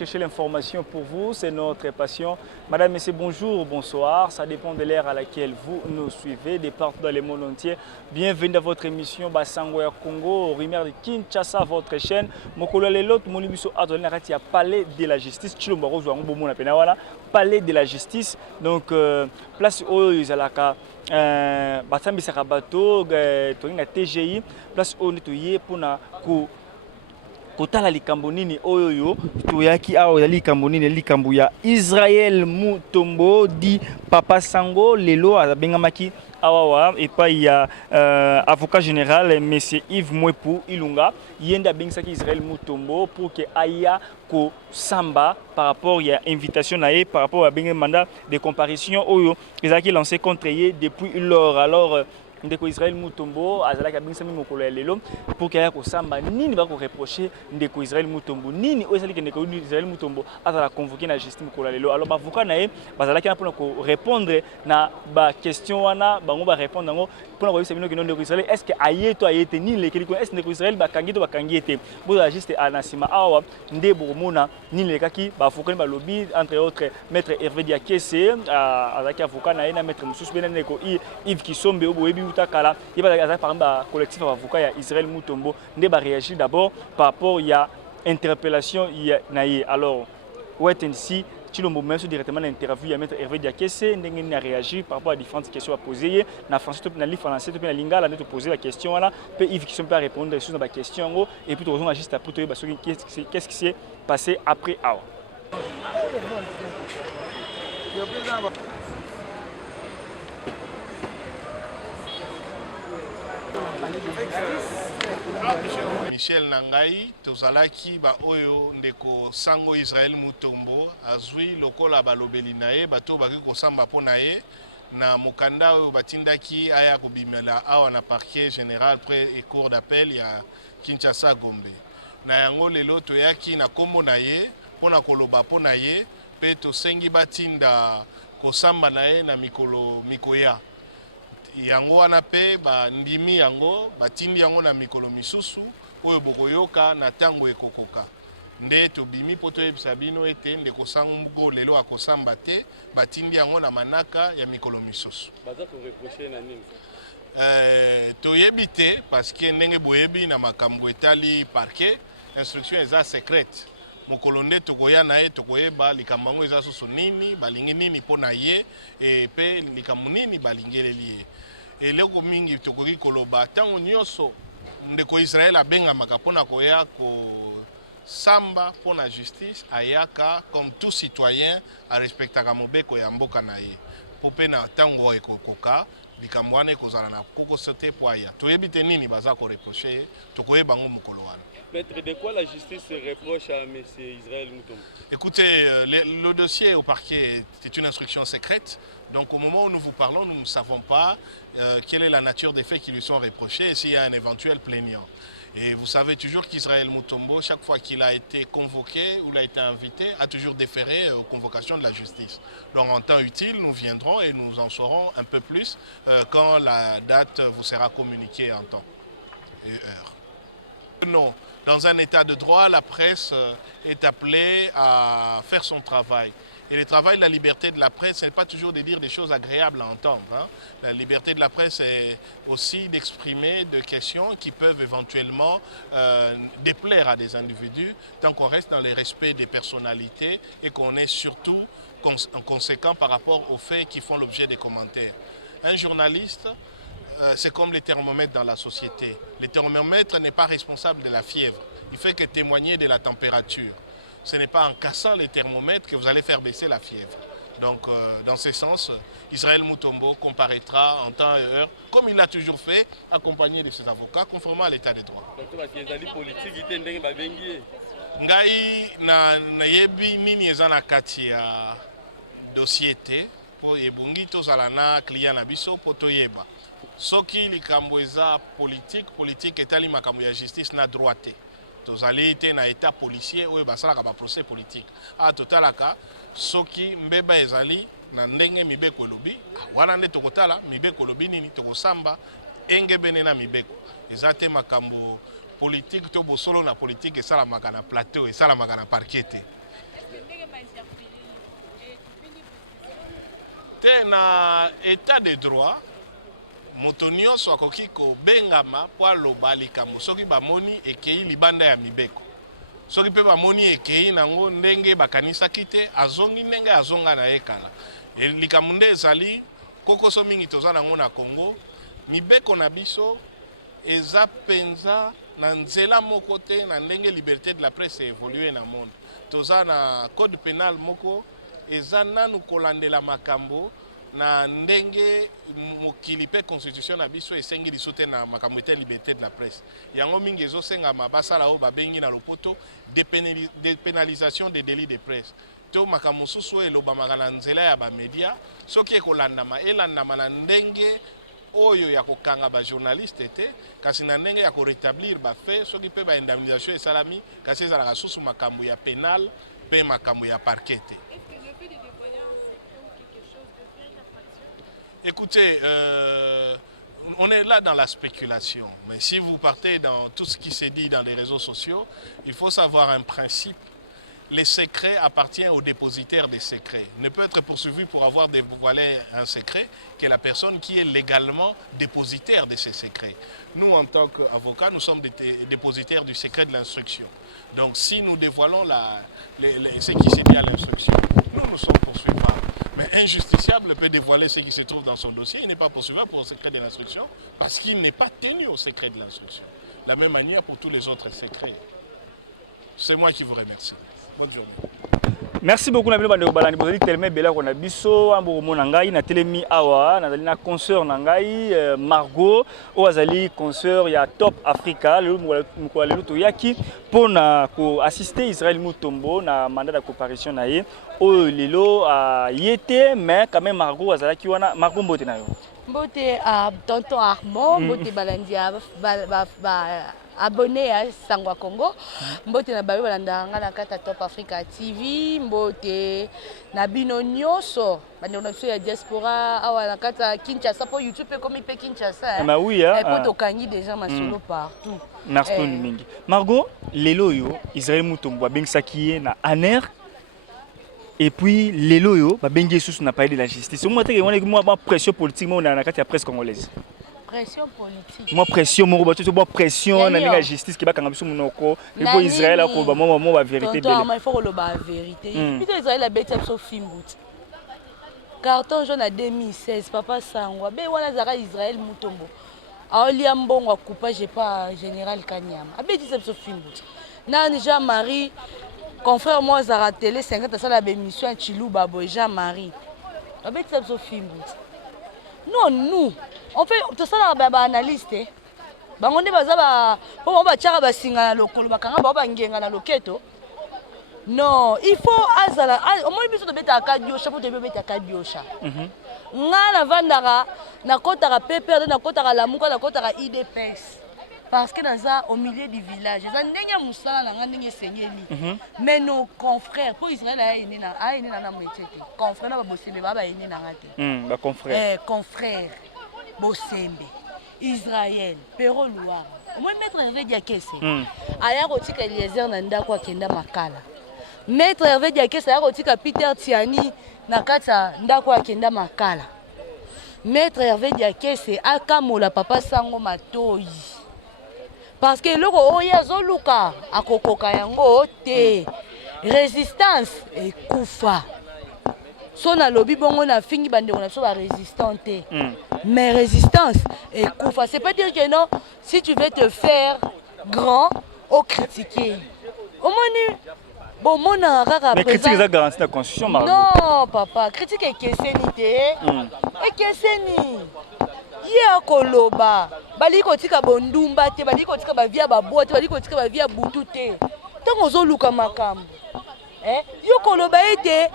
chercher l'information pour vous, c'est notre passion. Madame, Messieurs, bonjour, bonsoir. Ça dépend de l'ère à laquelle vous nous suivez, de partout dans le monde entier. Bienvenue dans votre émission Basango ya Congo, Rumeur de Kinshasa, votre chaîne. Mokolo lelot monibiso adonné à Palais de la Justice. Chilombo rozo ngo bomo na penawana. Palais de la Justice. Donc place où ils alaka basambisaka bato tolinga TGI, place où netoye pona ko kotala likambo nini oyo toyaki awa likambo nini likambo ya Israël Mutombo di Papa Sango lelo abengamaki awa epai ya avocat général monsieur Yves Mwepu Ilunga yenda bengisaki Israël Mutombo pour que aya ko samba par rapport à invitation naé par rapport à benga mandat de comparution oyo ezaki lancé contre ye depuis lors. Alors ndeko Israël Mutombo azalaki abingisa mokolo ya lelo pour qu'il y ait kosamba nini ba ko reprocher ndeko Israël Mutombo nini oyesali ke ndeko Israël Mutombo azala convoqué na justice mokolo ya lelo. Alors ba avocat nae bazalaki na pona ko répondre na ba question wana bango ba répondre ngo pona ko yebisa bino ke ndeko Israël est-ce que ayeto ayete nini lekeli ko est-ce ndeko Israël ba kangi to ba kangi ete boza juste anasima awa nde bomona nini lekaki ba avocat ba lobby entre autres maître Hervé Diakese azalaki avocat nae na maître Mususu bena ndeko Yves Kisombe oboyebi utakala yeba par exemple collectif avocat ya Israël Mutombo nde ba réagir d'abord par rapport ya interpellation ya naye. Alors wait and see Chilombo même directement l'interview ya maître Hervé Diakese ndenge ni a réagi par rapport à différentes questions à poser na français to na li français to na lingala ne te poser la question là pe Yves qui sont pas répondre sur la question et puis on a juste après to qu'est-ce qui s'est passé après awa. Michel Nangai, tozalaki ba oyo ndeko Sango Israël Mutombo azwi lokola balobeli naye bato baki kosamba po naye na mokanda oyo batindaki aya kobimela awa na parquet général près et cour d'appel ya Kinshasa Gombe. Na yango lelo toyaki na kombo naye pona koloba po naye pe tosengi batinda kosamba naye na mikolo mikoya. Yango wana pe ba ndimi yango batindi yango na mikolo misusu oyo bokoyoka na tango ekokoka nde tobimi po toyebisa bino ete ndeko Sango lelo akosamba te batindi yango na manaka ya mikolo misusu. Baza ko reprocher na nini? Toyebi te parce que ndenge boyebi na makambo etali parquet instruction eza secrète mokolo nde tokoya na ye tokoyeba likambo yango eza susu nini balingi nini po na ye pe likambo nini balingeleli ye. Eloko mingi tokoki koloba tango nyonso ndeko Israël abengamaka mpona koya kosamba mpona justice ayaka comme tout citoyen arespectaka mobeko ya mboka na ye po mpe na ntango ekokoka likambo wana ekozala na kokoso te po aya toyebi te nini baza koreproche ye tokoyeba ngo mokolo wana. Maître, de quoi la justice se reproche à M. Israël Mutombo? Écoutez, le dossier au parquet est une instruction secrète. Donc au moment où nous vous parlons, nous ne savons pas quelle est la nature des faits qui lui sont reprochés et s'il y a un éventuel plaignant. Et vous savez toujours qu'Israël Mutombo, chaque fois qu'il a été convoqué ou il a été invité, a toujours déféré aux convocations de la justice. Donc en temps utile, nous viendrons et nous en saurons un peu plus quand la date vous sera communiquée en temps et heure. Non, dans un état de droit, la presse est appelée à faire son travail. Et le travail de la liberté de la presse, ce n'est pas toujours de dire des choses agréables à entendre. Hein. La liberté de la presse est aussi d'exprimer des questions qui peuvent éventuellement déplaire à des individus, tant qu'on reste dans le respect des personnalités et qu'on est surtout conséquent par rapport aux faits qui font l'objet des commentaires. Un journaliste, c'est comme les thermomètres dans la société. Le thermomètre n'est pas responsable de la fièvre. Il fait que témoigner de la température. Ce n'est pas en cassant les thermomètres que vous allez faire baisser la fièvre. Donc, dans ce sens, Israël Mutombo comparaîtra en temps et heure, comme il l'a toujours fait, accompagné de ses avocats, conformément à l'état de droit. Ngai na yebi nini ezana kati ya dossier te po ebungi tozala na client na biso po toyeba. Soki likambo eza politique etali makambo ya justice na droit te. Tozali te na état policier oyo basalaka ba procès politique. Totalaka soki mbeba ezali na ndenge mibeko elobi wana nde tokotala mibeko elobi nini tokosamba engebene na mibeko. Eza te makambo politique to bosolo na politique esalamaka na plateau esalamaka na parquet te. na état de droit moto nyonso akoki kobengama po aloba likambo soki bamoni ekei libanda ya mibeko soki mpe bamoni ekei nango ndenge bakanisaki te azongi ndenge azonga na ye kala likambo nde ezali kokoso mingi toza nango na Congo mibeko na biso eza penza na nzela moko te na ndenge liberté de la presse évolué na monde toza na code pénal moko eza nanu kolandela makambo na ndenge mokili pe constitution na biso esengi liso te na makambo te liberté de la presse yango mingi ezosengama basala oyo babengi na lopoto dépénalisation des délits de presse to makambo mosusu oyo elobamaka na nzela ya bamedia soki elandama na ndenge oyo ya kokanga bajournaliste te kasi na ndenge ya korétablir bafait soki mpe baindemnisation esalami kasi ezalaka susu makambo ya pénal mpe makambo ya parquet te. Écoutez, on est là dans la spéculation, mais si vous partez dans tout ce qui se dit dans les réseaux sociaux, il faut savoir un principe. Les secrets appartiennent au dépositaire des secrets. Ne peut être poursuivi pour avoir dévoilé un secret que la personne qui est légalement dépositaire de ces secrets. Nous, en tant qu'avocats, nous sommes dépositaires du secret de l'instruction. Donc, si nous dévoilons ce qui se dit à l'instruction, nous sommes poursuivables. Mais un justiciable peut dévoiler ce qui se trouve dans son dossier. Il n'est pas poursuivable pour le secret de l'instruction parce qu'il n'est pas tenu au secret de l'instruction. De la même manière pour tous les autres secrets. C'est moi qui vous remercie. Bonne journée. Merci beaucoup Nabino Bandeko Balani bozali tellement bela ko na biso ambo mona ngai na telemi awa nazali na concert na ngai Margot ozali concert ya Top Africa le mko lelo to yaki pona ko assister Israël Mutombo na mandat de comparution na ye o lelo yete mais quand même Margot azala ki wana Margot mbote na yo mbote a tonton Armand mbote balandi abonné à Sangwa Congo mbote na bayo balanda na kata Top Africa TV mbote na bino nyoso bande na ya diaspora awa na kata Kinshasa po YouTube comme pe Kinshasa bah oui hein po to kangi déjà masolo partout merci mingi Margot lelo yo Israël Mutombo bengisaki na aner et puis lelo yo bengi sous na parler de la justice moi te moi pression politique moi na kata presse congolaise. Pression politique. Moi pression mon robot tu pression na la justice qui ba kanga biso monoko et pour Israël ko ba moi ba vérité belle. Il faut le ba vérité. Puis Israël a bête so film bout. Carton jaune en 2016 papa Sangwa be wana zara Israël Mutombo. Aolia mbongo coupage pas général Kanyama. A bête so film bout. Nan Jean-Marie confrère moi zara télé 50 ça la émission Chiluba boy Jean-Marie. A bête so film bout. Non nous on fait tout ça la analyste bango nde baza ba po ba tchaka ba singa na lokolo bakanga ba ngenga na loketo non il faut azala au moins biso to beta ka diosha po to beta ka diosha nga na vandaka na kotaka pepper na kotaka lamuka na kotaka IDPS parce que dans ça au milieu du village ça ndenge musala na nga ndenge senyeli mais nos confrères pour Israël a ine na mwetete confrères na ba bosembe ba ine na ngate ba confrères confrères Bosembe, Israël, Pero Loire. Moi, maître Hervé Diakese, aya kotika Eliezer Nanda kwa kenda makala. Maître Hervé Diakese aya kotika Peter Tiani na kata ndako ya kenda makala. Maître Hervé Diakese akamola papa Sango Matoyi. Parce que loko oya zoluka akokoka yango te. Résistance et kufa. So na lobby bongo na fingi bande on a so résistante mais résistance et koufa c'est pas dire que non si tu veux te faire grand au critiquer au moins bon mon rara mais critique ça garantit la constitution Margot non papa critique et kessenité et kesseni ya koloba bali ko tika bondumba te bali ko tika ba via ba boite bali ko tika ba via butu te tango zo luka makambo yo koloba ete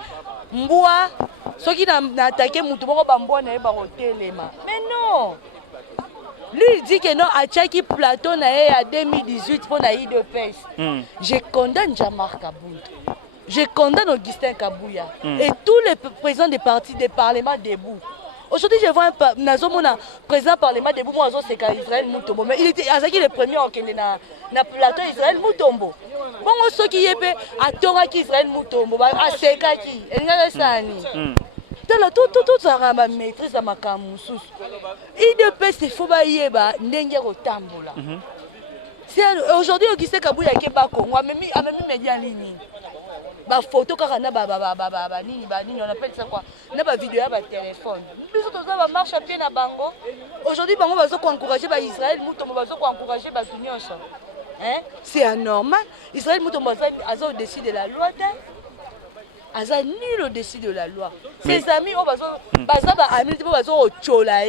mbwa soki na attaqué mutu moko bambwa na ye bakotelema mais non lui il dit que non achaki plateau na ye ya 2018 pour na IDPS je condamne Jean-Marc Kabouya je condamne Augustin Kabouya et tous les présidents des partis des parlements debout. Aujourd'hui je vois un président parlement debout moi c'est Israël Mutombo mais il était le premier en na plateau Israël Mutombo bongo soki ye mpe atongaki Israël Mutombo asekaki elingaka sani tala tozalaka bamaîtrise ya makambo mosusu idps ifo bayeba ndenge kotambola. Aujourd'hui Augustin Kabuya ke ba Congo amemi média ligne ba photo kaka na ba nini on appelle ça quoi na ba vidéo ya ba téléphone biso toza ba marche à pied na bango. Aujourd'hui bango bazo ko encourager ba Israël Mutombo bazo ko encourager ba nyonso hein, c'est anormal. Israël Mutombo azo au-dessus de la loi aza nul au-dessus de la loi. Ses amis baza ba amis bazo chola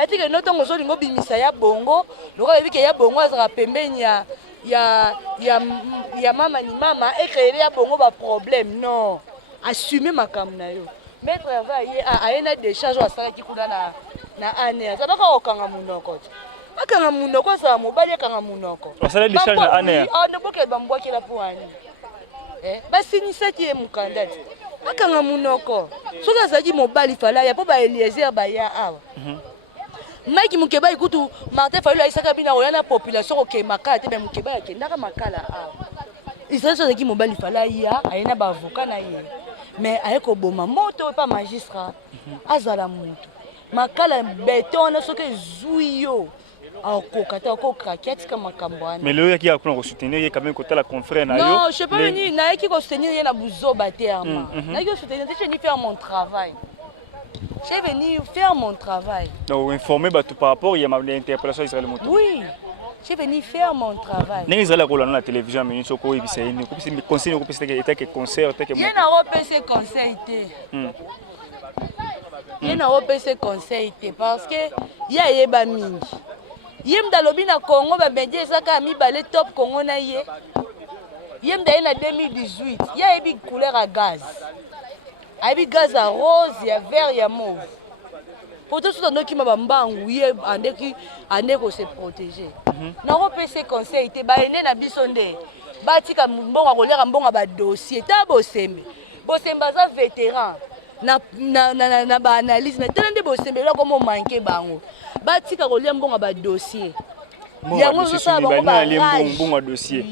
ati que notre ngozo lingo bimisa ya bongo lokola bike ya bongo azaka pembeni ya mama ni mama ekele ya bongo ba problème non assumer makambo na yo maître va ye aena décharge asaka kikuna na ane azabaka okanga munoko akanga munoko sa mobali akanga munoko asala décharge na ane ne boke bambwaki la poani basinisa ki ye mukandati akanga munoko soki azalaki mobali fala ya po ba Eliezer baya awa Maki Mukeba ikutu Martin Fayulu aisaka bina oyana population ke makala te be Mukeba yakendaka makala awa. Israël sozaki mobali fala ya ayena ba avocat na ye. Mais ayeko boma moto pa magistrat azala mutu. Makala béton na soke zuyo. Akokata okokrakiati kama kambwana. Mais le yaki akuna ko soutenir ye quand même côté la confrère na yo. Non, je peux venir na yaki ko soutenir ye na buzoba te ama. Na yaki ko soutenir te je ni faire mon travail. J'ai venu faire mon travail. Donc informer tout par rapport à l'interpellation d'Israël Mutombo. Oui, j'ai venu faire mon travail. N'est Israël à la télévision mais nous ko ibisa ni ko pisi conseil ko pisi que concert que il y a un PC conseil il y a un PC conseil parce que il y a yeba mingi. Yem dalobi na Congo ba média saka mi balé top Congo na ye. Yem da na 2018, il y a une couleur à gaz. Abi gaz à rose, il y a vert, il y a mauve. Pour tout ce qui m'a bambangu, ande ko se protéger. Na ko PC conseil te ba ene na bisonde. Ba tika mbonga ko lera mbonga ba dossier ta bosembe. Bosembe za vétéran. Na ba analyse na tellement de bosembe là comme manquer bango. Ba tika ko lera mbonga ba dossier. Yango zo sa ba na mbonga dossier.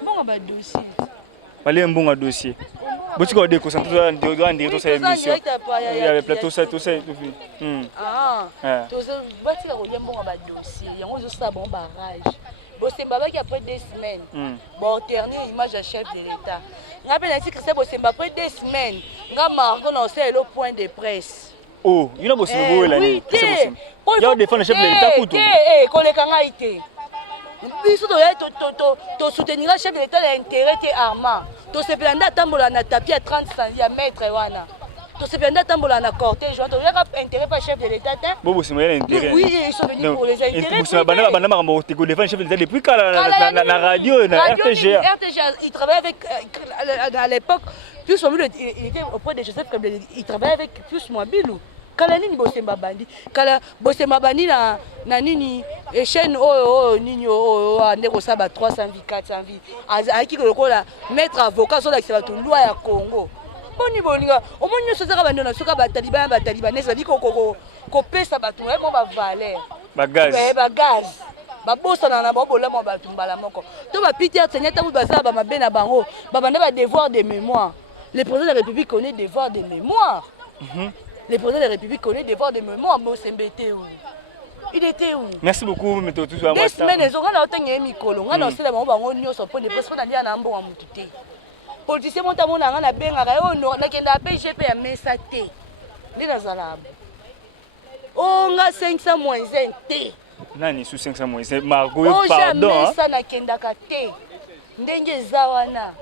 Mbonga ba dossier. Balé mbonga dossier. Boti ko de concentrer dans dire tout ça émission. Il y avait plateau ça tout ça tout fait. Ah. Tout ça bati ka ko mbonga ba dossier. Yango zo sa bon barrage. Bosemba ba qui après 2 semaines. Bon dernière image à chef de l'État. Ngapela si que c'est Bosemba après 2 semaines. Nga Margot non c'est le point de presse. Oh, il y a Bosemba où là ni. Il y a défendre chef de l'État kutu. Koleka nga ité. Biso to soutenir le chef de l'État l'intérêt te armand. To se planda tambola na tapis à 30 cm ya mètre wana. To se planda tambola na cortège, to yaka intérêt pas chef de l'État. Bobo c'est moyen intérêt. Oui, ils sont venus pour les intérêts. Bana makambo te ko défendre chef de l'État depuis quand na radio na RTG. Il travaillait avec à l'époque plus il était auprès de Joseph Kabila, il travaillait avec plus Mwabilou. Kala nini Bosemba bandi kala Bosemba bandi na nini chaîne nini ande ko saba 300 vies 400 vies aki ko lokola maître avocat so la kisaba to loi ya Congo boni bolinga omoni so saka bandi na soka ba taliban nesa diko ko pesa batu mo ba valeur ba gaz ba bosa na ba bola mo batu mbala moko to ba Peter Tsenya tabu ba saba mabe na bango ba banda ba devoir de mémoire. Le président de la République connaît devoir de mémoire. Le président de la République connaît des devoirs de mémoire, mais était où? Il était où? Merci beaucoup, mais tout ça. Des semaines, ils ont gagné Mikolo. On a aussi la maman on sur point de presse. On a dit à Nambo à Moutouté. Politicien monta mon angana na benga rayo no na kenda PGP ya mesa te. Ni na zalab. On a 500 moins 1 te. Nani sous 500 moins 1 Margot pardon. On a na kenda ka te. Ndenge zawana.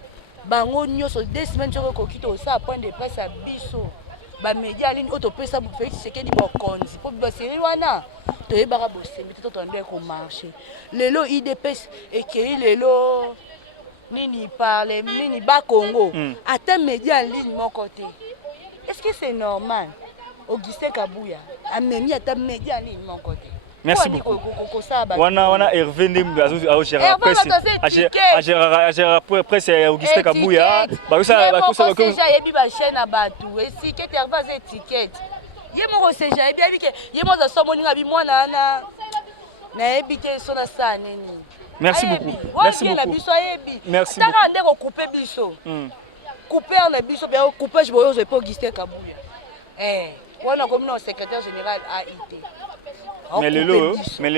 Bango nyoso 2 semaines sur kokito ça point de presse à biso. Ba média ligne auto pesa bu Félix Tshisekedi bokonzi po ba série wana to yebaka bosembe to tondé ko marcher lelo IDPS ekei lelo nini parle nini ba Congo ata média ligne mon côté. Est-ce que c'est normal Augustin Kabuya amemi ata média ligne mon côté? Merci beaucoup. Wana Hervé Ndimbe a géré presse Augustin Kabuya. Ba ça déjà yebi ba chaîne na batu. Esi que Hervé a étiquette. Yemo ko seja yebi ke yemo za somo ninga bi mwana na yebi ke sona sa nini. Merci beaucoup. Merci beaucoup. Merci beaucoup. Taka ndeko couper biso. Couper na biso bien couper je boyo pas Augustin Kabuya. Wana comme non secrétaire général AIT. Mais les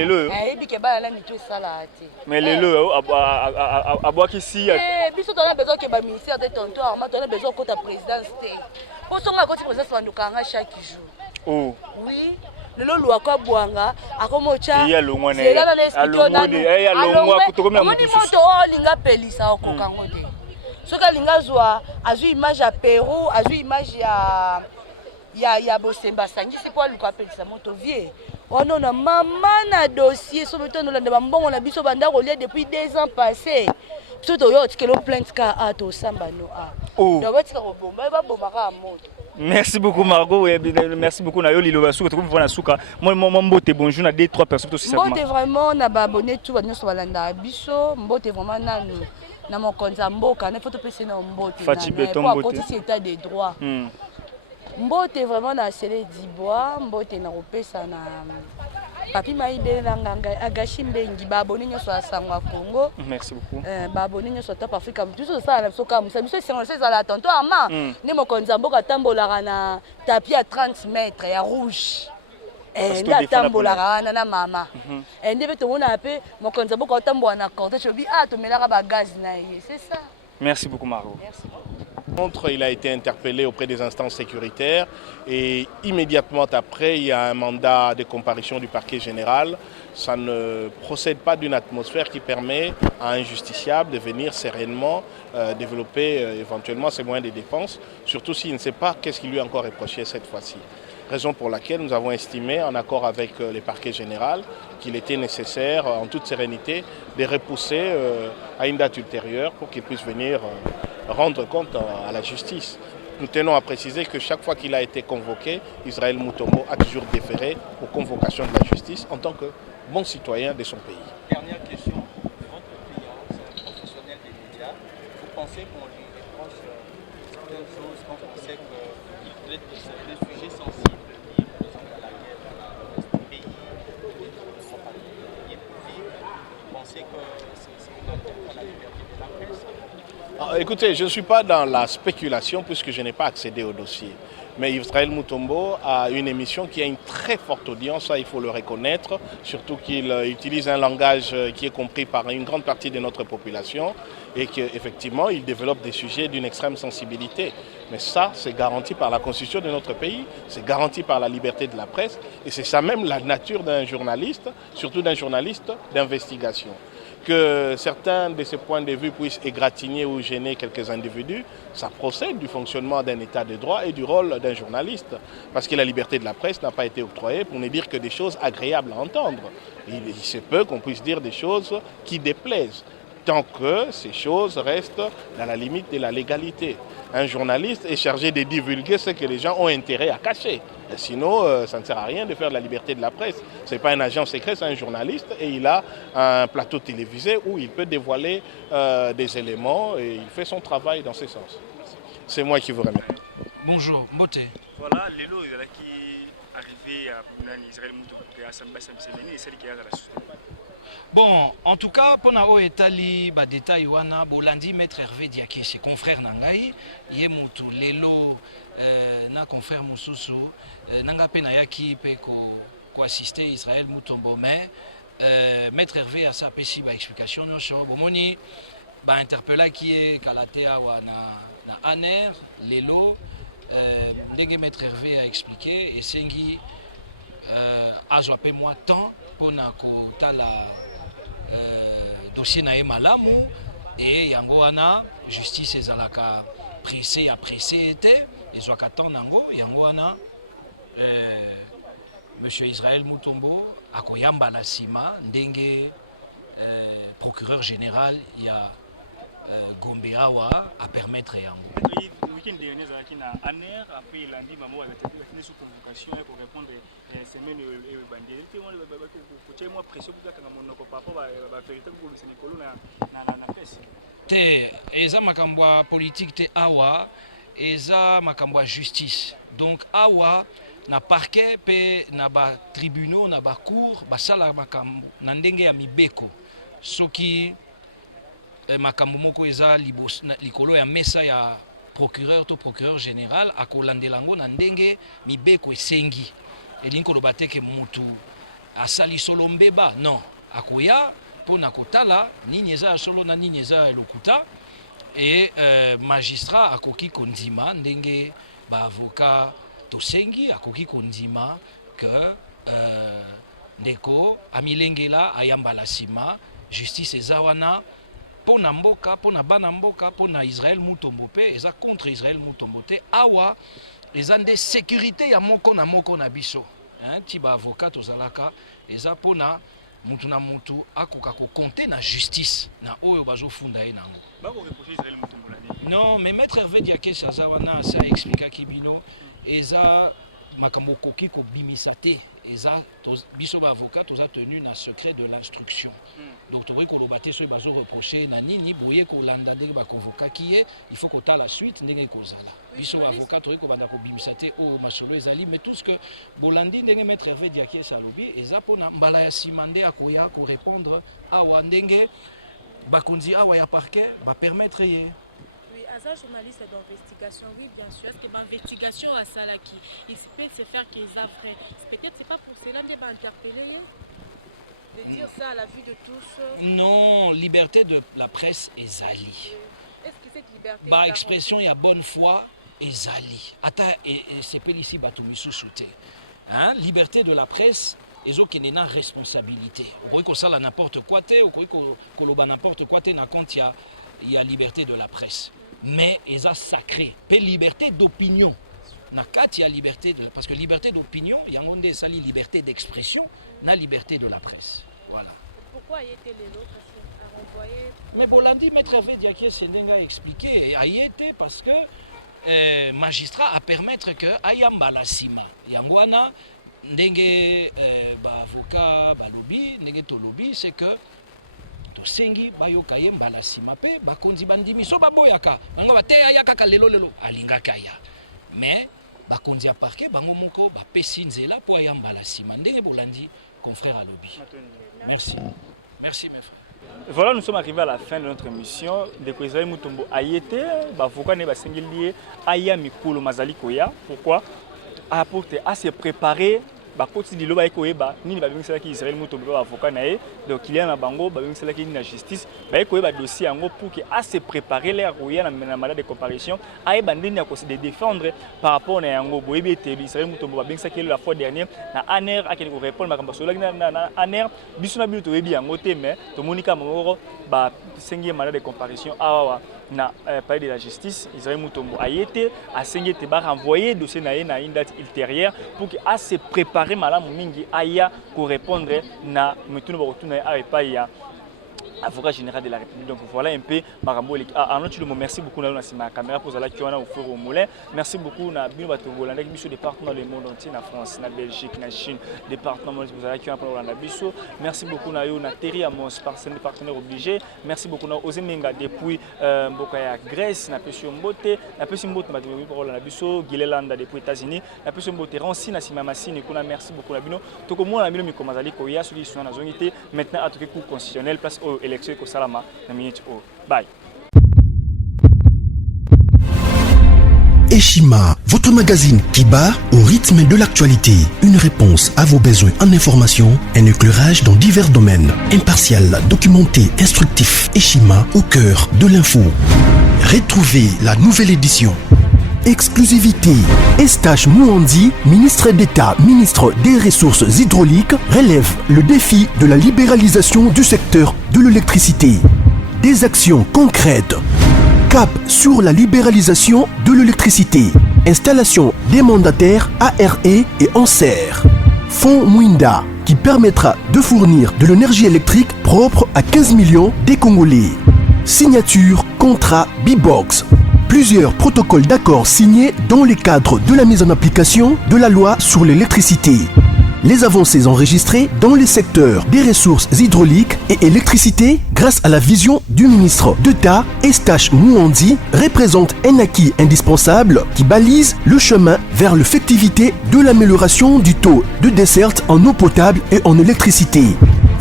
lots. Ebi ke ba la mito sala ate. Mais les lots aboaki si biso tona besoin que ba ministère de tonton Armand tona besoin ko ta présidence té. Osonga ko ti présidence bandukanga chaque jour. Oh. Oui. Lelo luaka bwanga akomocha iya longwa ne alongwa kutokomya moto olinga pelisa okokango te soka linga zwa azu image ya Peru azu image ya Bosemba sangisi po luka pelisa moto vie ono na mama na dossier so beto ndolanda bambongo na biso banda kolia depuis 2 ans passés soto yo tikelo plainte ka ato samba no a do batika ko bomba ba bomba ka moto. Merci beaucoup Margot, merci beaucoup Nayo Lilo Basuka, tu comprends Suka. Moi mbote bonjour na 2-3 personnes aussi ça. Mbote vraiment na ba abonné tout ba nyonso balanda biso, mbote vraiment nanu na mon konza mboka, na photo pese na mbote. Fati Beton mbote. Pour côté état de droit. Mbote vraiment na Sele Dibois, mbote na kopesa na Papi Maïbe Langanga Agashi Mbengi ba abonné nyonso à Sangwa Congo. Merci beaucoup. Ba abonné nyonso Top Africa, tout ça na soka musa biso 56 ala tonto ama. Ne mo konza mboka tambola na tapis à 30 mètres ya rouge. Nda tambola wana na mama. Ndebe to mona pe mo konza mboka tambola na cortège obi to melaka ba gaz na ye, c'est ça. Merci beaucoup Margot. Merci. Il a été interpellé auprès des instances sécuritaires et immédiatement après, il y a un mandat de comparution du parquet général. Ça ne procède pas d'une atmosphère qui permet à un justiciable de venir sereinement développer éventuellement ses moyens de défense, surtout s'il ne sait pas qu'est-ce qui lui est encore reproché cette fois-ci. Raison pour laquelle nous avons estimé, en accord avec le parquet général, qu'il était nécessaire, en toute sérénité, de repousser à une date ultérieure pour qu'il puisse venir rendre compte à la justice. Nous tenons à préciser que chaque fois qu'il a été convoqué, Israël Mutombo a toujours déféré aux convocations de la justice en tant que bon citoyen de son pays. Dernière question, votre client, c'est un professionnel des médias. Vous pensez qu'on lui reproche certaines choses quand on sait qu'il traite de sujets sensibles liés par exemple à la guerre dans le pays, de son pays pour vivre? Vous pensez que c'est une atteinte à la liberté de la presse? Écoutez, je ne suis pas dans la spéculation puisque je n'ai pas accédé au dossier. Mais Israël Mutombo a une émission qui a une très forte audience, ça il faut le reconnaître, surtout qu'il utilise un langage qui est compris par une grande partie de notre population et qu'effectivement il développe des sujets d'une extrême sensibilité. Mais ça, c'est garanti par la constitution de notre pays, c'est garanti par la liberté de la presse et c'est ça même la nature d'un journaliste, surtout d'un journaliste d'investigation. Que certains de ces points de vue puissent égratigner ou gêner quelques individus, ça procède du fonctionnement d'un état de droit et du rôle d'un journaliste. Parce que la liberté de la presse n'a pas été octroyée pour ne dire que des choses agréables à entendre. Il se peut qu'on puisse dire des choses qui déplaisent, tant que ces choses restent dans la limite de la légalité. Un journaliste est chargé de divulguer ce que les gens ont intérêt à cacher. Sinon, ça ne sert à rien de faire de la liberté de la presse. Ce n'est pas un agent secret, c'est un journaliste et il a un plateau télévisé où il peut dévoiler des éléments et il fait son travail dans ce sens. C'est moi qui vous remercie. Bonjour, Mbote. Voilà, Lelo qui est arrivé à Israël et celle qui est à la société. Bon, en tout cas, pour na etali ba détail wana bolandi maître Hervé Diakeshe, confrère nangai, yemutu lelo na confrère mususu nanga pe na yaki pe ko assister Israël Mutombo mais maître Hervé a sa pesi ba explication no show bomoni ba interpella qui est kalatea wana na aner lelo ndenge maître Hervé a expliqué et sengi azwa pe moi temps pour na ko tala dossier na malamu et yango wana justice ezalaka pressé à pressé était ezwaka temps nango yango wana monsieur Israël Mutombo akoyamba la sima ndenge procureur général ya Gombe awa à permettre yango. Week-end dernier zalaki na aner après lundi maman avait été sous convocation pour répondre semaine bandeli te moi ko moi pression pour kanga monoko par rapport à vérité ko le Sénégal na presse. Te eza makambo politique te awa eza makambo justice. Donc awa na parquet pe na ba tribunaux na ba cour basala makambo na ndenge ya mibeko. soki makambo moko eza likolo ya mesa ya procureur to procureur général akolandela yango na ndenge mibeko esengi elingi koloba te ke mutu asali solo mbeba non akoya mpona kotala nini eza ya solo na nini eza ya lokuta e magistrat akoki kondima ndenge baavocat tosengi akoki kondima ke ndeko amilengela ayambala nsima justice eza wana pona mboka pona bana mboka pona Israël mutombo pe eza contre Israël mutombo te awa eza nde sécurité ya moko na biso ti ba avocat tozalaka eza pona mutu na mutu akoka ko compter na justice na oyo bazofunda ye nango non mais maître Hervé Diakesi aza wana sa expliquer kibino eza makambo koki ko bimisa te eza biso ba avocat toza tenu na secret de l'instruction donc tokoki koloba te soki bazo reprocher na nini boye kolanda ndenge bakonvokaki ye il faut kota la suite ndenge kozala biso avocat tokoki kobanda kobimisa te oyo masolo ezali mais tout ce que bolandi ndenge maître Hervé Diakesi alobi eza mpona mbala ya nsima nde akoya korépondre awa ndenge bakonzi awa ya parquet bapermettre ye. As un journaliste d'investigation, oui bien sûr. Est-ce que l'investigation à Salaki, il peut se faire qu'ils a vrai. Peut-être c'est pas pour cela qu'il va interpeller, de dire ça à la vue de tous. Non, liberté de la presse est zali. Est-ce que cette liberté bah expression il y a bonne foi est zali. Ata et c'est pas ici batomisu sauté. Hein, liberté de la presse et qui n'est pas responsabilité. Vous pouvez ça n'importe quoi ou pouvez que n'importe quoi na compte il y a liberté de la presse. Mais ils ont sacré. Puis liberté d'opinion. Il y a liberté de... Parce que liberté d'opinion, il y a une liberté d'expression, la liberté de la presse. Voilà. Pourquoi y était les lots à renvoyer? Mais Bolandi, maître Hervé Diakesi a expliqué. Il y était parce que magistrat a permettre que Ayamba Sima, Yangwana, ndenge avocat, lobby, ndenge to lobby, c'est que sengi bayoka ye mbala sima pe bakonzi bandimi so baboyaka bango bate ayaka ka lelo alingaka ya mais bakonzi ya parquet bango moko bapesi nzela po ya mbala sima ndenge bolandi confrère alobi. Merci mes frères. Voilà, nous sommes arrivés à la fin de notre émission. De Israël Mutombo ayete bavoka ne basengeli aya mikolo mazali koya. Pourquoi? Apporter à se préparer bakoti di loba ekoyeba nini babingisela ki Israël Mutombo avocat nae donc il y a na bango babingisela ki na justice ba ekoyeba dossier yango pour que à se préparer les roya na mandat de comparution ayeba ndeni ya de défendre par rapport na yango boyebi te Israël Mutombo babingisela ki la fois dernière na aner akeni ko répondre makambo solo na aner biso na bino toyebi yango te mais to monika mongoro ba sengi mandat de comparution awa na palais de la justice Israël Mutombo ayete a sengi te ba renvoyer dossier na ye na une date ultérieure pour que à se préparer malamu mingi aya pour répondre na mutuna bakotuna arepa ya avocat général de la République. Donc voilà un peu Marambo. Arnaud Chilomo, merci beaucoup na sima caméra pour la qui on a au four au moulin. Merci beaucoup na bino bato Hollandais biso département dans le monde entier, na France, na Belgique, na Chine, département pour la qui on a Hollande biso. Merci beaucoup na yo na Terry Amos partenaire obligé. Merci beaucoup na Ozemenga depuis Mbokaya Grèce, na Pesio Mbote, na Pesio Mbote bato pour Hollande biso, Gilelanda depuis États-Unis, na Pesio Mbote Rancy na sima Massine kuna merci beaucoup na bino. Toko mo na bino mi komazali ko ya soli sur na zongité maintenant à tout coup constitutionnel place au élection ko salama na minute o. Bye. Eshima, votre magazine qui bat au rythme de l'actualité. Une réponse à vos besoins en information, un éclairage dans divers domaines. Impartial, documenté, instructif. Eshima au cœur de l'info. Retrouvez la nouvelle édition. Exclusivité. Estache Mouandi, ministre d'État, ministre des Ressources hydrauliques, relève le défi de la libéralisation du secteur de l'électricité. Des actions concrètes. Cap sur la libéralisation de l'électricité. Installation des mandataires ARE et ANSER. Fonds Mwinda, qui permettra de fournir de l'énergie électrique propre à 15 millions des Congolais. Signature contrat B-Box. Plusieurs protocoles d'accord signés dans le cadre de la mise en application de la loi sur l'électricité. Les avancées enregistrées dans les secteurs des ressources hydrauliques et électricité grâce à la vision du ministre d'État Estache Mouandi représentent un acquis indispensable qui balise le chemin vers l'effectivité de l'amélioration du taux de desserte en eau potable et en électricité.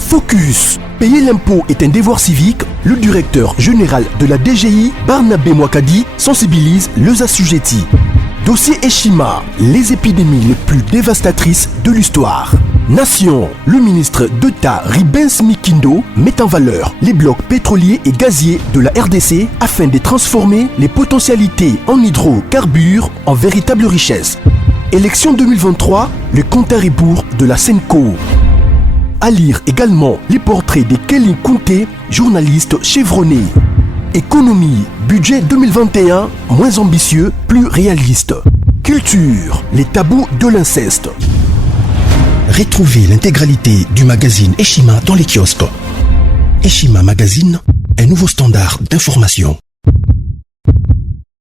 Focus. Payer l'impôt est un devoir civique. Le directeur général de la DGI, Barnabé Mwakadi, sensibilise les assujettis. Dossier Eshima, les épidémies les plus dévastatrices de l'histoire. Nation, le ministre d'État Ribens Mikindo met en valeur les blocs pétroliers et gaziers de la RDC afin de transformer les potentialités en hydrocarbures en véritable richesse. Élection 2023, le compte à rebours de la Senco. À lire également les portraits de Kelly Kunte, journaliste chevronné. Économie, budget 2021, moins ambitieux, plus réaliste. Culture, les tabous de l'inceste. Retrouvez l'intégralité du magazine Eshima dans les kiosques. Eshima Magazine, un nouveau standard d'information.